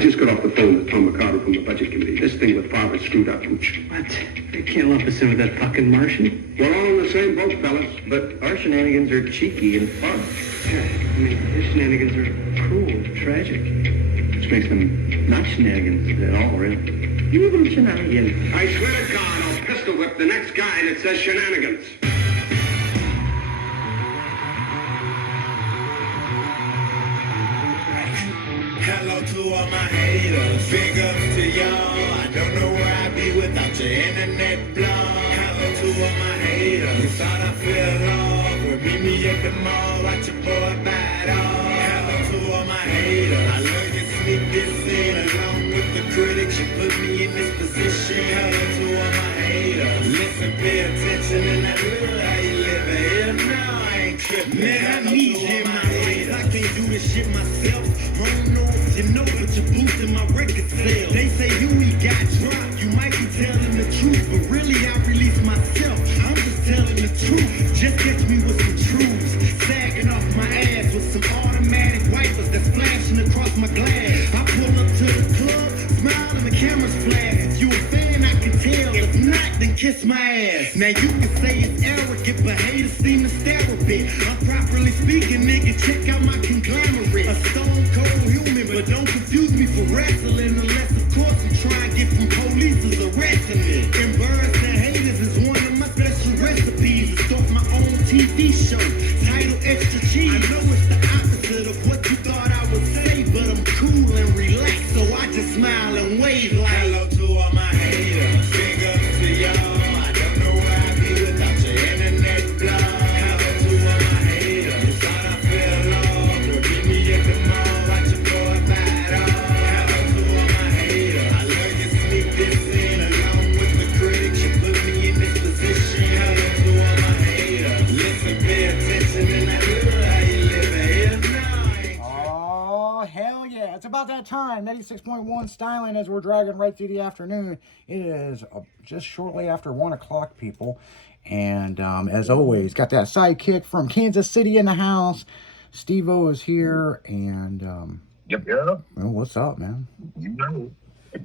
just got off the phone with Tom McCarter from the Budget Committee. This thing with Farber's screwed up. What? They can't lump us in with that fucking Martian. We're all in the same boat, fellas. But our shenanigans are cheeky and fun. Yeah, I mean, his shenanigans are cruel, tragic. Which makes them not shenanigans at all, really. You little shenanigans. I swear to God, I'll pistol whip the next guy that says shenanigans. Hello to all my haters, big ups to y'all. I don't know where I'd be without your internet blog. Hello to all my haters, you thought I fell off. Well, meet me at the mall, watch your boy bite off. Hello to all my haters, I love you sneak this in. Along with the critics, you put me in this position. Hello to all my haters, listen, pay attention, and I love how you live here. No, I ain't tripping. Man, I need you in my haters. I can't do this shit myself. I don't know if you know, but you're boosting my record sales. They say Huey got dropped. You might be telling the truth, but really I released myself. I'm just telling the truth. Just catch me with some truths. Sagging off my ass with some automatic wipers that's flashing across my glass. I pull up to the club, smile and the camera's flash. If you a fan, I can tell. If not, then kiss my ass. Now you can say it's arrogant, but haters seem to stare a bit. I'm properly speaking, nigga, check out my conglomerate. A stone cold human, but don't confuse me for wrestling. Unless, of course, I'm trying to get from police is arresting me. Embarrassing haters is one of my special recipes. To start my own TV show, title Extra Cheese. I know it's the opposite of what you thought I would say, but I'm cool and relaxed, so I just smile and wave like hello to all my haters. Big ups to y'all. I don't know where I'd be without your internet blog. Hello to all my haters. You thought I fell off. Well, meet me at the mall, watch your boy bite off. Hello to all my haters. I love you sneak this in. Along with the critics, you put me in this position. Hello to all my haters. Listen, pay attention, and I love how you live here now. Oh, hell yeah. It's about that time. 96.1 styling as we're dragging right through the afternoon. It is just shortly after 1 o'clock, people. And as always, got that sidekick from Kansas City in the house. Steve-O is here. And, Yep. well, what's up, man? You know,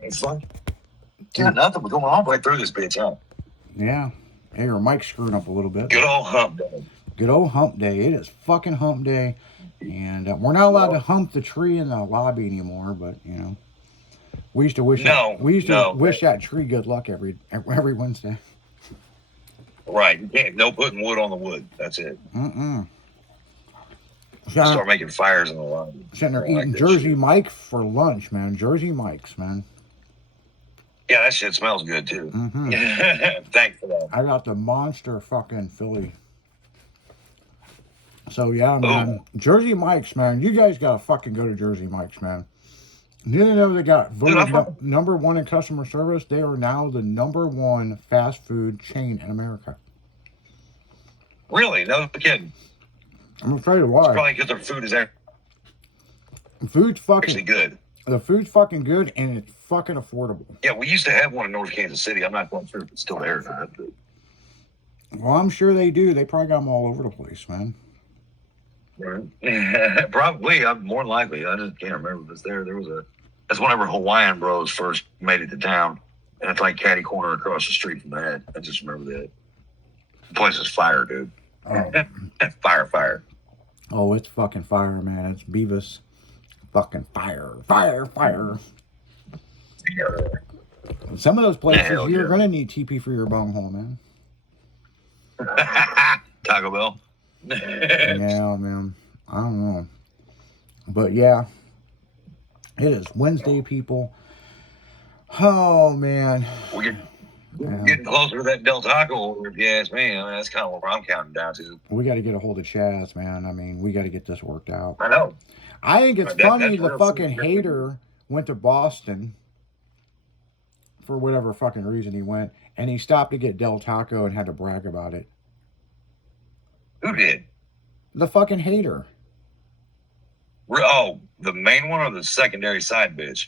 it's fun. Dude, nothing. We're going all the way through this bitch, huh? Yeah. Hey, your mic's screwing up a little bit. Good old hump day. Good old hump day. It is fucking hump day. And we're not allowed to hump the tree in the lobby anymore, but, you know. We used to wish wish that tree good luck every Wednesday. Right. You can't. No putting wood on the wood. That's it. Start making fires in the lobby. Sitting there eating Jersey Mike for lunch, man. Jersey Mike's, man. Yeah, that shit smells good, too. Thanks for that. I got the monster fucking Philly. So, yeah, man. Jersey Mike's, man. You guys got to fucking go to Jersey Mike's, man. You know they got voted number one in customer service. They are now the number one fast food chain in America. Really? No kidding. I'm afraid of why. It's probably because their food is Food's fucking actually good. The food's fucking good and it's fucking affordable. Yeah, we used to have one in North Kansas City. I'm not quite sure if it's still there or not. But... Well, I'm sure they do. They probably got them all over the place, man. Right. Probably. I'm more than likely. I just can't remember if it's there. That's whenever Hawaiian Bros first made it to town. And it's like catty corner across the street from that. I just remember that. The place is fire, dude. Oh. Fire. Oh, it's fucking fire, man. It's Beavis. Fucking fire. Some of those places, you're going to need TP for your bunghole, man. Taco Bell. Yeah, man. I don't know. But, yeah. It is Wednesday, people. Oh, man. We're getting closer to that Del Taco, if you ask me. I mean, that's kind of what I'm counting down to. We got to get a hold of Chaz, man. I mean, we got to get this worked out. I know. I think it's funny the fucking hater went to Boston for whatever fucking reason he went, and he stopped to get Del Taco and had to brag about it. Who did? The fucking hater. Oh, the main one or the secondary side bitch?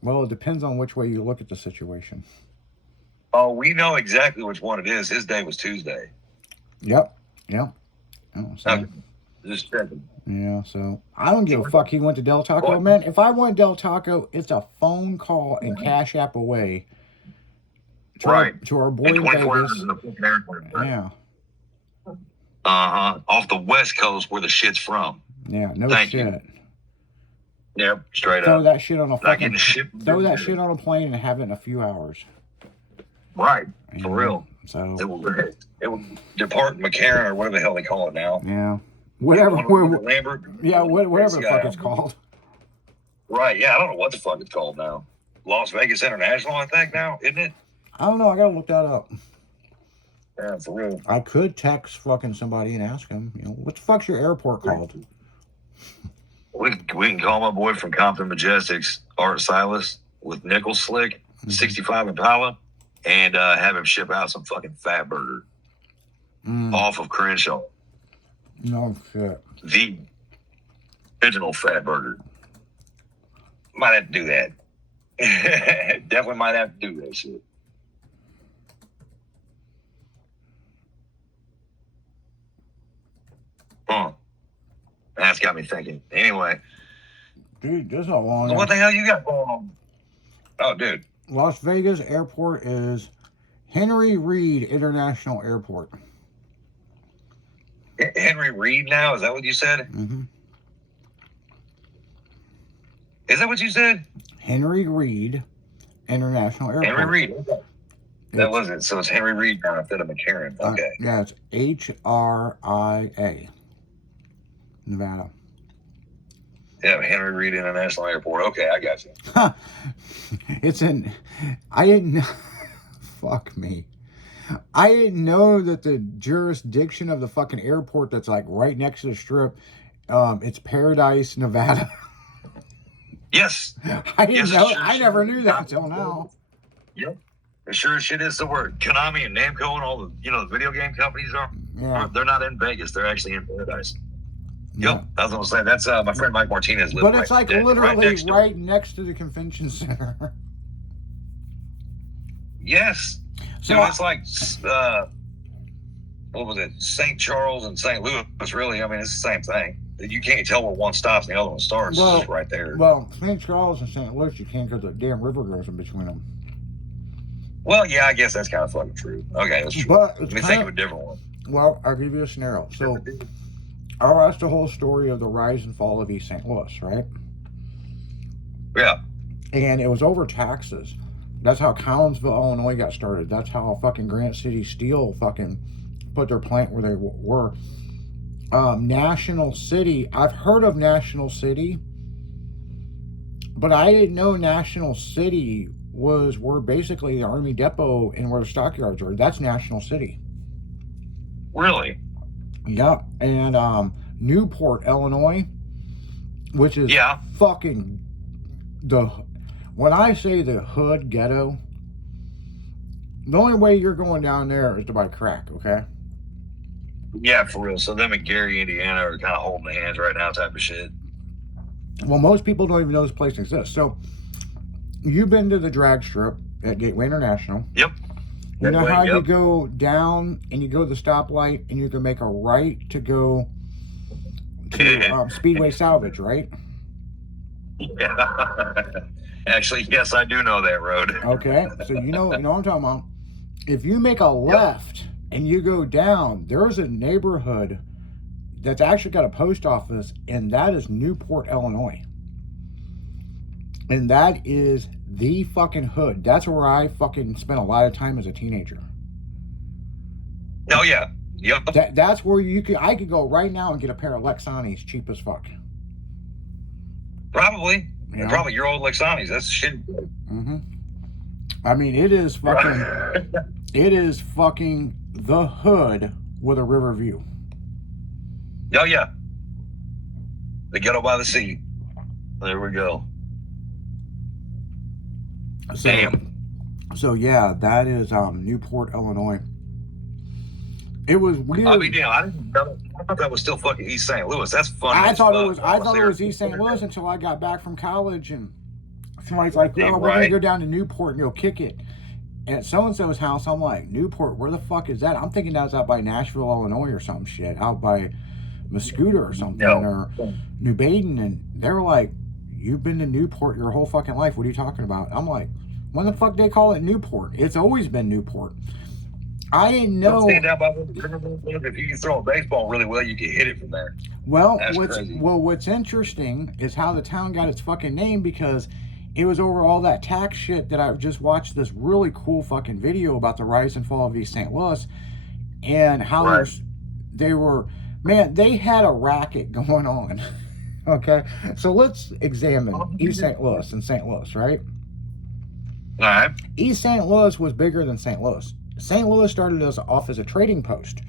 Well, it depends on which way you look at the situation. Oh, we know exactly which one it is. His day was Tuesday. Yep. Oh, so. Just checking. Yeah, so I don't give a fuck. He went to Del Taco, man. If I went Del Taco, it's a phone call and Cash App away. To our boy And in 24 hours Vegas. in the fucking airport. Yeah, Off the West Coast where the shit's from. yeah, no Thank shit. you. Yep, straight Throw up. that shit on a Not fucking. getting shit. Throw that shit on a plane and have it in a few hours. Right, You for know? real. So It will depart McCarran or whatever the hell they call it now. yeah, whatever. Lambert. Yeah, whatever the fuck Yeah. it's called. Right, yeah, I don't know what the fuck it's called now. Las Vegas International, I think now, isn't it? I don't know. I gotta look that up. Yeah, for real. I could text fucking somebody and ask them. You know, what the fuck's your airport called? We can call my boy from Compton Majestics, Art Silas, with Nickel Slick, 65 Impala, and have him ship out some fucking fat burger off of Crenshaw. No shit. The original fat burger. Might have to do that. Definitely might have to do that shit. Huh. That's got me thinking. Anyway, Dude, there's no long. so what the hell you got going on? Oh, dude. Las Vegas Airport is Henry Reed International Airport. Henry Reed now? Is that what you said? Mm-hmm. Is that what you said? Henry Reed International Airport. Henry Reed. That It's- was it. So it's Henry Reed now instead of McCarran. Okay. Yeah, it's HRIA, Nevada. Yeah, Henry Reed International Airport. Okay, I got you. It's in. I didn't. Fuck me. I didn't know that the jurisdiction of the fucking airport that's like right next to the strip, it's Paradise, Nevada. Yes. I didn't Yes, know. sure, I sure. never knew that until now. Yep. It sure as shit is the word. Konami and Namco and all the the video game companies Yeah. they're not in Vegas. They're actually in Paradise. Yeah. Yep. I was gonna say that's my friend Mike Martinez lives But it's like literally next door. right next to the convention center. Yes. So So it's like what was it? St. Charles and St. Louis. Really, I mean, it's the same thing. You can't tell where one stops and the other one starts. Well- It's just right there. Well, St. Charles and St. Louis, you can't because the damn river goes in between them. Well, yeah, I guess that's kind of fucking true. Okay, that's true. But Let it's me kind think of of, a different one. well, I'll give you a scenario. So, that's the whole story of the rise and fall of East St. Louis, right? Yeah. And it was over taxes. That's how Collinsville, Illinois got started. That's how fucking Grant City Steel fucking put their plant where they were. National City, I've heard of National City, but I didn't know National City was where basically the Army Depot and where the stockyards are. That's National City. Really? Yep. And Newport, Illinois, which is Yeah. fucking when I say the hood ghetto, the only way you're going down there is to buy crack, okay? Yeah, for real. So them and Gary, Indiana are kind of holding hands right now type of shit. Well, most people don't even know this place exists. So, you've been to the drag strip at Gateway International. Yep. You know how you Yep. go down and you go to the stoplight and you can make a right to go to Speedway Salvage, right? Yeah. Actually, yes, I do know that road. Okay, so you know what I'm talking about. If you make a left and you go down, there's a neighborhood that's actually got a post office, and that is Newport, Illinois. And that is the fucking hood. That's where I fucking spent a lot of time as a teenager. Oh, yeah. Yep. That's where I could go right now and get a pair of Lexanis cheap as fuck. Probably. Yeah. Probably your old Lexanis. That's shit. Mm-hmm. I mean, it is fucking the hood with a river view. Oh, yeah. The ghetto by the sea. There we go. So, Damn. So yeah, that is Newport, Illinois. It was weird. I mean, damn, I thought that was still fucking East St. Louis. That's funny. I as thought it fuck. was East St. Louis until I got back from college and somebody's like, "Oh, we're gonna go down to Newport and go kick it." At so and so's house, I'm like, "Newport, where the fuck is that?" I'm thinking that's out by Nashville, Illinois, or some shit. Out by Muscooter or something, Yeah. or New Baden, and they were like, "You've been to Newport your whole fucking life. What are you talking about?" I'm like, "When the fuck they call it Newport? It's always been Newport." I didn't know. Stand down by the river. If you can throw a baseball really well, you can hit it from there. Well, That's crazy. what's interesting is how the town got its fucking name, because it was over all that tax shit that I just watched this really cool fucking video about the rise and fall of East St. Louis, and how Right. they were, man, they had a racket going on. Okay, so let's examine East St. Louis and St. Louis, right? All right. East St. Louis was bigger than St. Louis. St. Louis started us off as a trading post,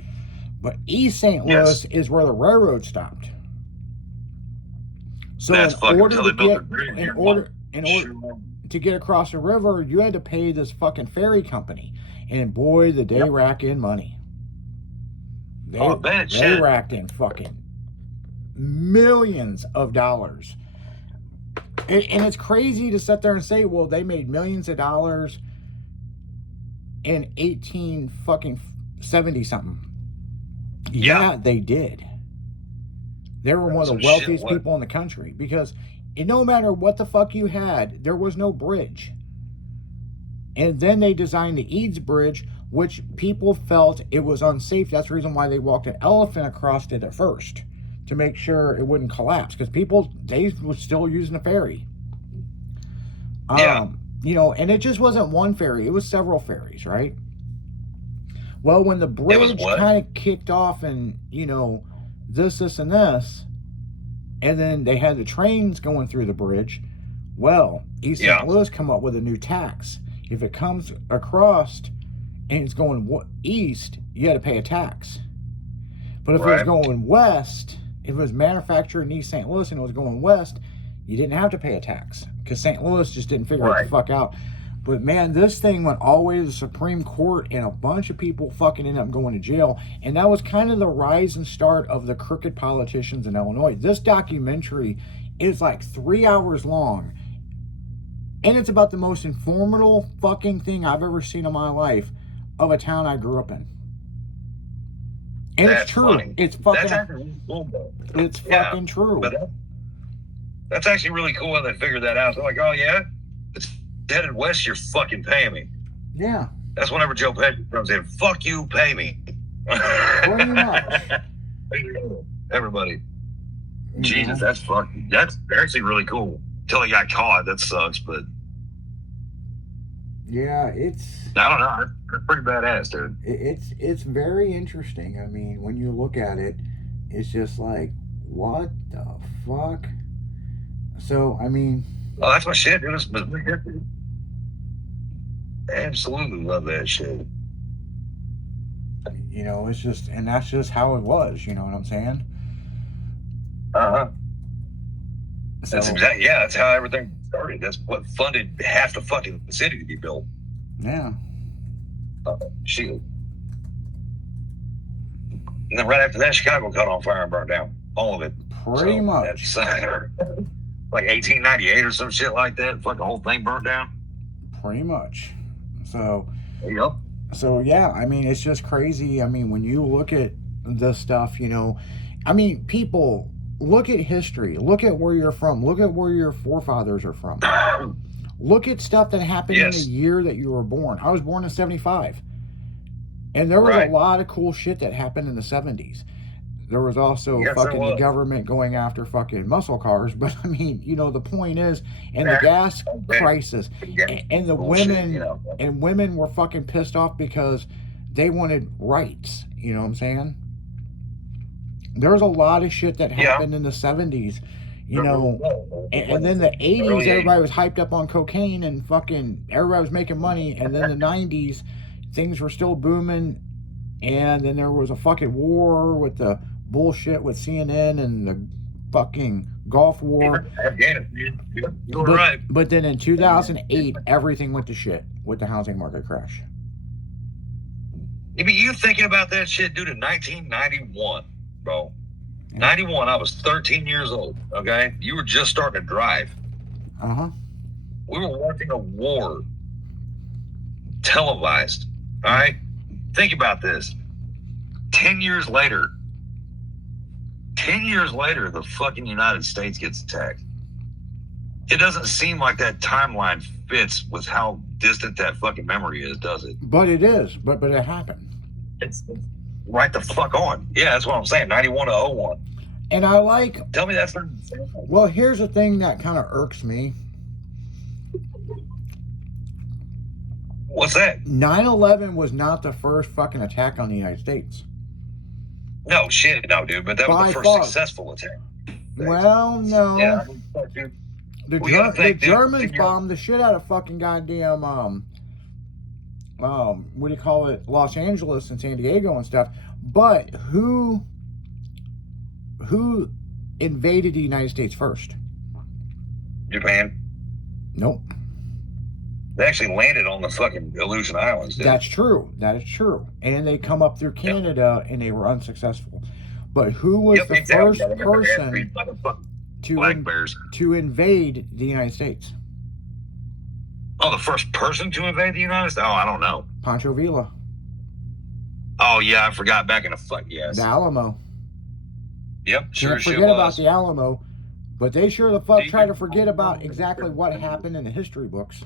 but East St. Louis Yes. is where the railroad stopped. So That's in fucking order until to they built get the bridge in here. order Sure. to get across the river, you had to pay this fucking ferry company, and boy, did they rack in money. They, Oh, I bet, they shit. racked in fucking millions of dollars. And it's crazy to sit there and say, well, they made millions of dollars in 18 fucking 70 something. Yeah. Yeah, they did. They were one of the Some wealthiest shit, what? people in the country, because no matter what the fuck you had, there was no bridge. And then they designed the Eads Bridge, which people felt it was unsafe. That's the reason why they walked an elephant across it at first, to make sure it wouldn't collapse, because people, they were still using a ferry. Yeah. You know, and it just wasn't one ferry, it was several ferries, right? Well, when the was bridge what? kind of kicked off, and, you know, this, and this, and then they had the trains going through the bridge, well, East Yeah. St. Louis come up with a new tax. If it comes across and it's going east, you got to pay a tax. But if it was Right. going west, if it was manufactured in East St. Louis and it was going west, you didn't have to pay a tax, because St. Louis just didn't figure it Right. the fuck out. But man, this thing went all the way to the Supreme Court, and a bunch of people fucking ended up going to jail. And that was kind of the rise and start of the crooked politicians in Illinois. This documentary is like 3 hours long, and it's about the most informative fucking thing I've ever seen in my life of a town I grew up in. And That's it's true. funny. It's That's fucking. actually really cool, though. It's Yeah, fucking true. But that's actually really cool when they figured that out. They're like, oh, yeah? It's headed west, you're fucking paying me. Yeah, That's whenever Joe Pesci comes in. Fuck you, pay me. pretty much. Everybody. You Jesus, know? that's actually really cool. Until he got caught, that sucks, but Yeah, it's. I don't know. That's pretty badass, dude. It's very interesting. I mean, when you look at it, it's just like, what the fuck? So, I mean, Oh, that's my shit, dude. Absolutely love that shit. you know, it's just, and that's just how it was, you know what I'm saying? Uh-huh. So, That's exactly, yeah, that's how everything started. That's what funded half the fucking city to be built. yeah. Shit. And then right after that, Chicago caught on fire and burned down. All of it. Pretty So, much. That's, like 1898 or some shit like that. Fucking the whole thing burnt down. Pretty much. So, There you go. So yeah, I mean, it's just crazy. I mean, when you look at this stuff, you know, I mean, people, look at history, look at where you're from, look at where your forefathers are from, look at stuff that happened Yes. in the year that you were born. I was born in 75, and there was Right. a lot of cool shit that happened in the 70s. There was also Yes, there fucking the was. government going after fucking muscle cars, but I mean, you know, the point is, and the Yeah. gas Okay. crisis, and the Bullshit, women, you know. and women were fucking pissed off because they wanted rights. You know what I'm saying? There's a lot of shit that Yeah. happened in the 70s, you know, and then the 80s, Early everybody was hyped up on cocaine and fucking everybody was making money, and then the 90s, things were still booming, and then there was a fucking war with the bullshit with CNN and the fucking Gulf War. Afghanistan. You're right. But then in 2008, everything went to shit with the housing market crash. Yeah, but you thinking about that shit, dude, in 1991, bro. 91, I was 13 years old, okay? You were just starting to drive. Uh-huh. We were watching a war televised, all right? Think about this. 10 years later, 10 years later, the fucking United States gets attacked. It doesn't seem like that timeline fits with how distant that fucking memory is, does it? But it is. But it happened. It's right the fuck on. Yeah, that's what I'm saying. 91 to 01. And I like. Tell me that's not. Well, here's the thing that kind of irks me. What's that? 9/11 was not the first fucking attack on the United States. No shit, no, dude. But that was By the first far. successful attack. Well, no. Yeah, dude. The, We gotta think, the dude, Germans figure- bombed the shit out of fucking goddamn what do you call it, Los Angeles and San Diego and stuff. But who invaded the United States first? Japan. Nope. They actually landed on the fucking Aleutian Islands, dude. That's true. That is true. And they come up through Canada and they were unsuccessful. But who was the first person Black Bears. to invade the United States? Oh, the first person to invade the United States? Oh, I don't know. Pancho Villa. Oh, yeah, I forgot back in the fuck, yes. The Alamo. Yep, sure Can't shit forget about was. the Alamo. But they sure the fuck try to forget about exactly what happened in the history books.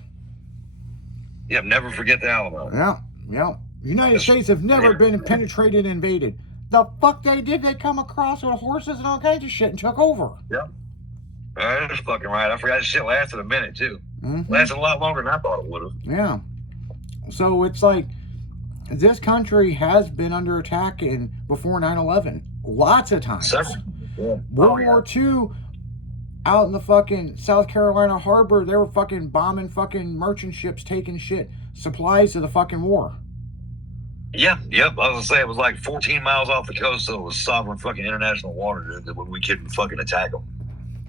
Yep, never forget the Alamo. Yeah, yeah. The United States have never been penetrated and invaded. The fuck they did? They come across with horses and all kinds of shit and took over. Yep. That's fucking right. I forgot this shit lasted a minute, too. Mhm. Lasted a lot longer than I thought it would have. Yeah. So it's like this country has been under attack before 9/11 lots of times. Several. Yeah. World War II, out in the fucking South Carolina harbor, they were fucking bombing fucking merchant ships, taking supplies to the fucking war. Yeah, yep. I was gonna say it was like 14 miles off the coast, so it was sovereign fucking international water that when we couldn't fucking attack them.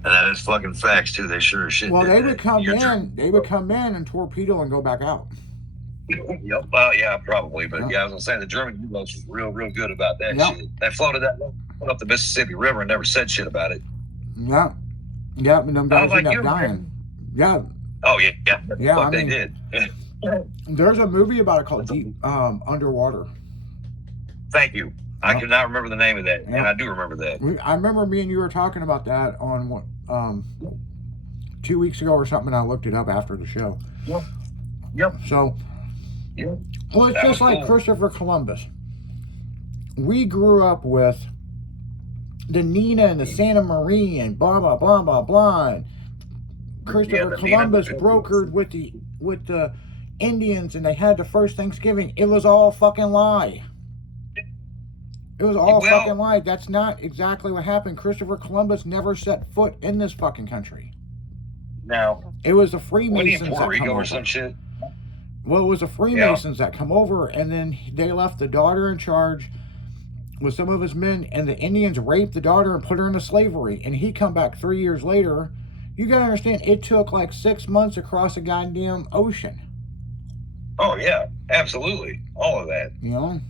And that is fucking facts too. They sure as shit. Well, did they that. would come You're in. They would come in and torpedo and go back out. Yep. Yeah, probably. But yeah, I was gonna say the German U-boats was real good about that Yep. shit. They floated that up the Mississippi River and never said shit about it. Yeah, yeah. And them I guys was like, end you up dying. Yeah, Oh yeah, yeah. Yeah, Fuck, I they mean- did. there's a movie about it called Deep Underwater. Thank you. I Yep. could not remember the name of that, and Yep. I do remember that. I remember me and you were talking about that on what 2 weeks ago or something. And I looked it up after the show. Yep. So, Yep. well, it's That just was like cool. Christopher Columbus. We grew up with the Nina and the Santa Maria and blah blah blah blah blah. And Christopher the Nina- Columbus brokered with the Indians, and they had the first Thanksgiving. It was all fucking lie. It was all Well- fucking lie. That's not exactly what happened. Christopher Columbus never set foot in this fucking country. Now, It was the what are you, Freemasons Puerto that come Rico or over. some shit? Well, it was the Freemasons that come over, and then they left the daughter in charge with some of his men, and the Indians raped the daughter and put her into slavery. And he come back 3 years later. You gotta understand, it took like 6 months across the goddamn ocean. Oh yeah, absolutely, all of that. You know?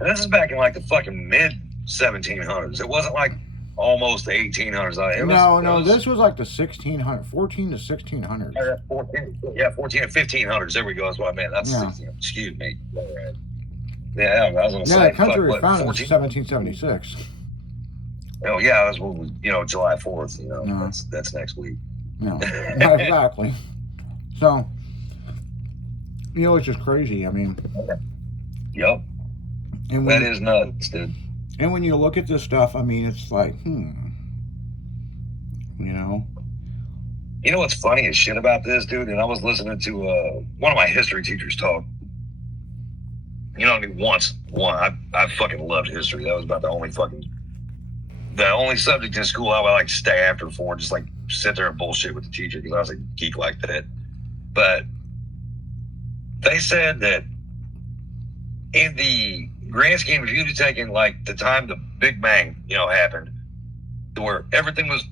And this is back in like the fucking mid 1700s. It wasn't like almost the 1800s. No, this was like the 1600, 14 to 1600s. 14 and 1500s. There we go. That's what I meant. That's Yeah. 16. Excuse me. Yeah, I was gonna Yeah, say. the country was what, founded in 14? 1776. Oh yeah, that's what was, July 4th. No. That's next week. No, not exactly. So, it's just crazy. I mean, Yep, and that when, is nuts, dude. and when you look at this stuff, I mean, it's like, you know. You know what's funny as shit about this, dude? And I was listening to one of my history teachers talk. I fucking loved history. That was about the only subject in school I would like to stay after for, just like sit there and bullshit with the teacher because I was a geek like that. But they said that in the grand scheme, if you'd have taken like the time the Big Bang, happened, to where everything was,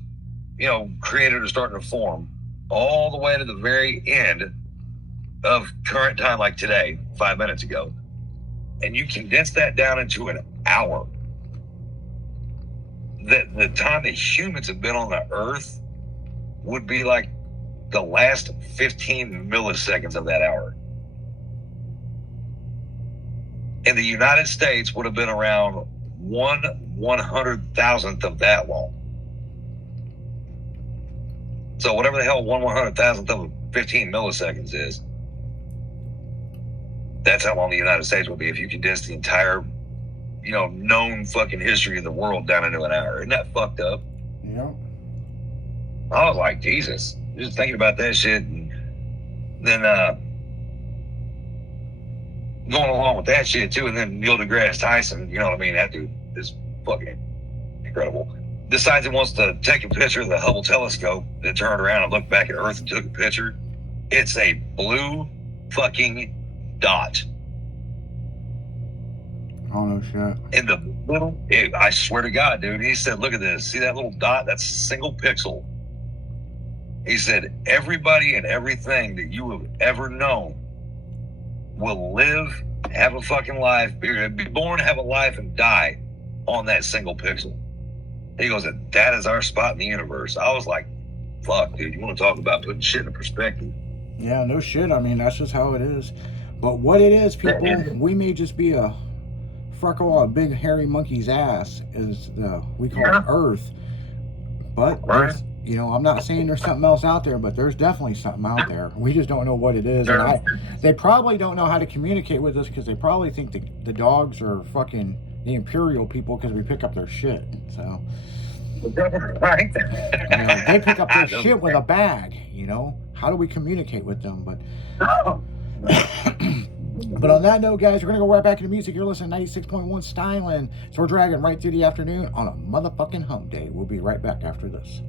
created or starting to form, all the way to the very end of current time, like today, 5 minutes ago, and you condense that down into an hour, the time that humans have been on the earth would be like the last 15 milliseconds of that hour. And the United States would have been around 1 1/100,000th of that long. So whatever the hell 1/100,000th of 15 milliseconds is, that's how long the United States will be if you condense the entire, known fucking history of the world down into an hour. Isn't that fucked up? Yeah. I was like, Jesus, just thinking about that shit, and then going along with that shit too, and then Neil deGrasse Tyson, you know what I mean? That dude is fucking incredible. Decides he wants to take a picture of the Hubble telescope, then turned around and looked back at Earth and took a picture. It's a blue fucking dot. Oh, no shit. In the middle, I swear to God, dude, he said, look at this. See that little dot? That's a single pixel. He said, everybody and everything that you have ever known will live, have a fucking life, be born, have a life, and die on that single pixel. He goes, that is our spot in the universe. I was like, fuck, dude, you want to talk about putting shit in perspective? Yeah, no shit. I mean, that's just how it is. But what it is, people, we may just be a freckle on a big hairy monkey's ass, we call it Earth. But there's, I'm not saying there's something else out there, but there's definitely something out there. We just don't know what it is. And they probably don't know how to communicate with us because they probably think the dogs are fucking the imperial people because we pick up their shit. So Right. they pick up their shit with a bag. How do we communicate with them? But but on that note, guys, we're gonna go right back into music. You're listening to 96.1 Styling. So we're dragging right through the afternoon on a motherfucking hump day. We'll be right back after this.